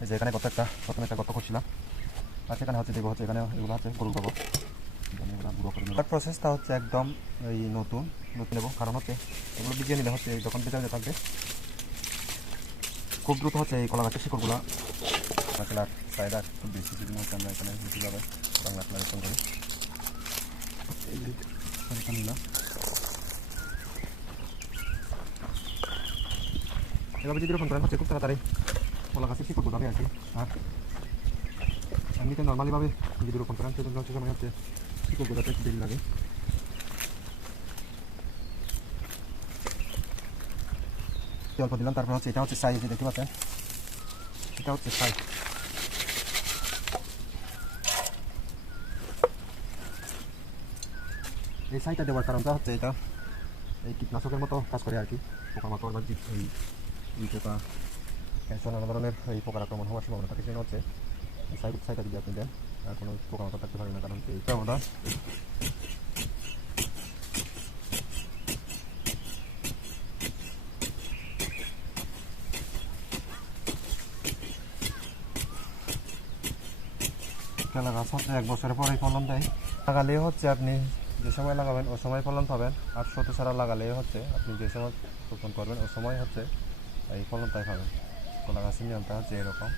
এই যে এখানে প্রথমে একটা গর্ত করছিলাম, আর সেখানে হচ্ছে দেখবো হচ্ছে এখানে এগুলো হচ্ছে গরু গোবর, এগুলো গুঁড়ো করে নেব। প্রসেসটা হচ্ছে একদম এই নতুন নেবো, কারণ হচ্ছে এগুলো ভিজিয়ে নিলে হচ্ছে যখন ভিজে থাকবে খুব দ্রুত হচ্ছে এই কলা গাছের শিকড়গুলো মশলার সাইডার খুব বেশি সেজন্য হচ্ছে আমরা এখানে বেশিভাবে বাংলা ক্লারিফোন করি। এই যে নিলাম, এভাবে যদি রোপণ করেন হচ্ছে খুব তাড়াতাড়ি কলা গাছের শিকড় গোটাবে আর কি। আর এমনিতে নর্মালিভাবে যদি রোপণ করেন সেজন্য হচ্ছে সময় হচ্ছে শিকড় গোটাতে একটু দেরি লাগে। অল্প দিলাম, তারপর হচ্ছে এটা হচ্ছে সাইজ, দেখতে পাচ্ছেন এটা হচ্ছে সাইজ। এই সাইজটা দেওয়ার কারণটা হচ্ছে এটা এই কীটনাশকের মতো কাজ করে আর কি, পোকামাকড় বা এই পোকা ক্যান্সার নানা ধরনের এই পোকার আক্রমণ হওয়ার সম্ভাবনা থাকে। সেটা হচ্ছে এই সাইডটা যদি আপনি দেন আর কোনো পোকামাকড় থাকতে পারে না, কারণ এইটা আমরা কেলা গাছ হচ্ছে 1 বছরের পরেই ফলন দেয়। লাগালে হচ্ছে আপনি যে সময় লাগাবেন ওই সময় ফলন পাবেন, আর শত ছাড়া লাগালে হচ্ছে আপনি যে সময় রোপণ করবেন ওই সময় হচ্ছে এই ফলনটাই পাবেন। কলা গাছের নিয়মটা হচ্ছে এরকম।